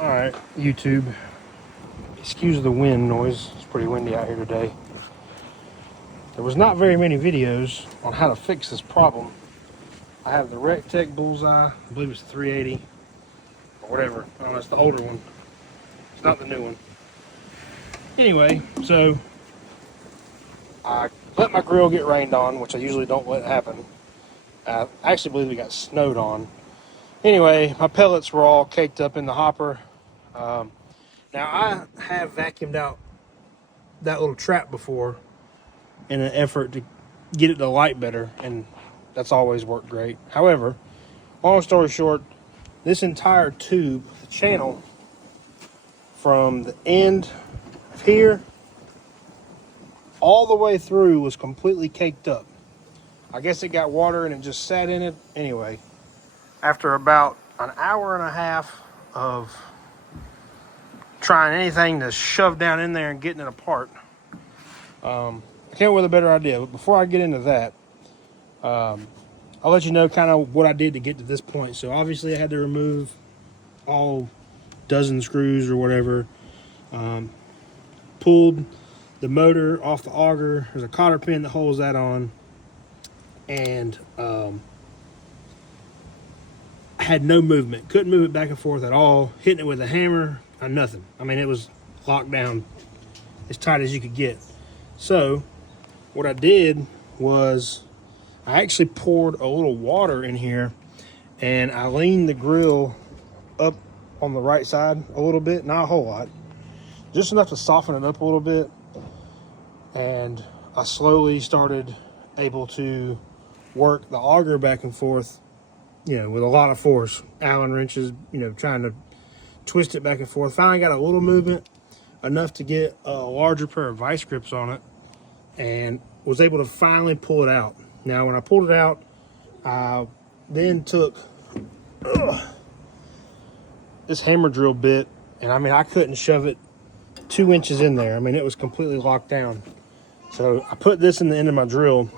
All right, YouTube. Excuse the wind noise. It's pretty windy out here today. There was not very many videos on how to fix this problem. I have the Recteq Bullseye. I believe it's 380 or whatever. I don't know, it's the older one. It's not the new one. Anyway, so I let my grill get rained on, which I usually don't let happen. I actually believe we got snowed on. Anyway, my pellets were all caked up in the hopper. Now, I have vacuumed out that little trap before in an effort to get it to light better, and that's always worked great. However, long story short, this entire tube, the channel from the end of here all the way through was completely caked up. I guess it got water and it just sat in it. Anyway, after about an hour and a half of trying anything to shove down in there and getting it apart, I came up with a better idea. But before I get into that, I'll let you know kind of what I did to get to this point. So obviously I had to remove all dozen screws or whatever. Pulled the motor off the auger. There's a cotter pin that holds that on. And I had no movement. Couldn't move it back and forth at all. Hitting it with a hammer, nothing. I mean, it was locked down as tight as you could get. So what I did was I actually poured a little water in here and I leaned the grill up on the right side a little bit, not a whole lot, just enough to soften it up a little bit. And I slowly started able to work the auger back and forth, with a lot of force, Allen wrenches, trying to twist it back and forth. Finally got a little movement, enough to get a larger pair of vice grips on it, and was able to finally pull it out. Now, when I pulled it out, I then took this hammer drill bit, and I couldn't shove it 2 inches in there. It was completely locked down. So I put this in the end of my drill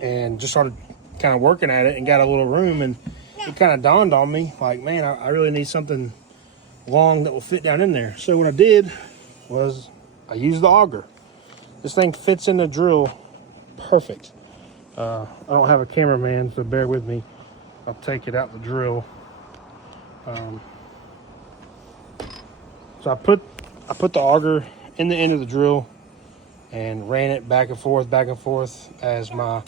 and just started kind of working at it and got a little room, and it kind of dawned on me, like, man, I really need something long that will fit down in there. So what I did was I used the auger. This thing fits in the drill perfect. I don't have a cameraman, so bear with me. I'll take it out the drill. So I put the auger in the end of the drill and ran it back and forth as my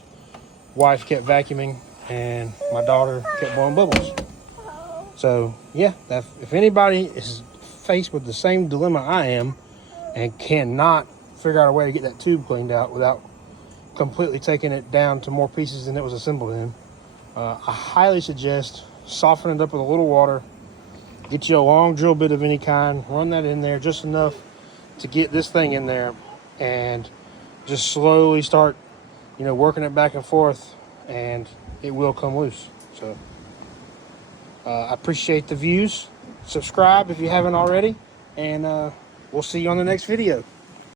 wife kept vacuuming and my daughter kept blowing bubbles. So yeah, if anybody is faced with the same dilemma I am and cannot figure out a way to get that tube cleaned out without completely taking it down to more pieces than it was assembled in, I highly suggest soften it up with a little water, get you a long drill bit of any kind, run that in there just enough to get this thing in there, and just slowly start working it back and forth, and it will come loose. So I appreciate the views. Subscribe if you haven't already, and we'll see you on the next video.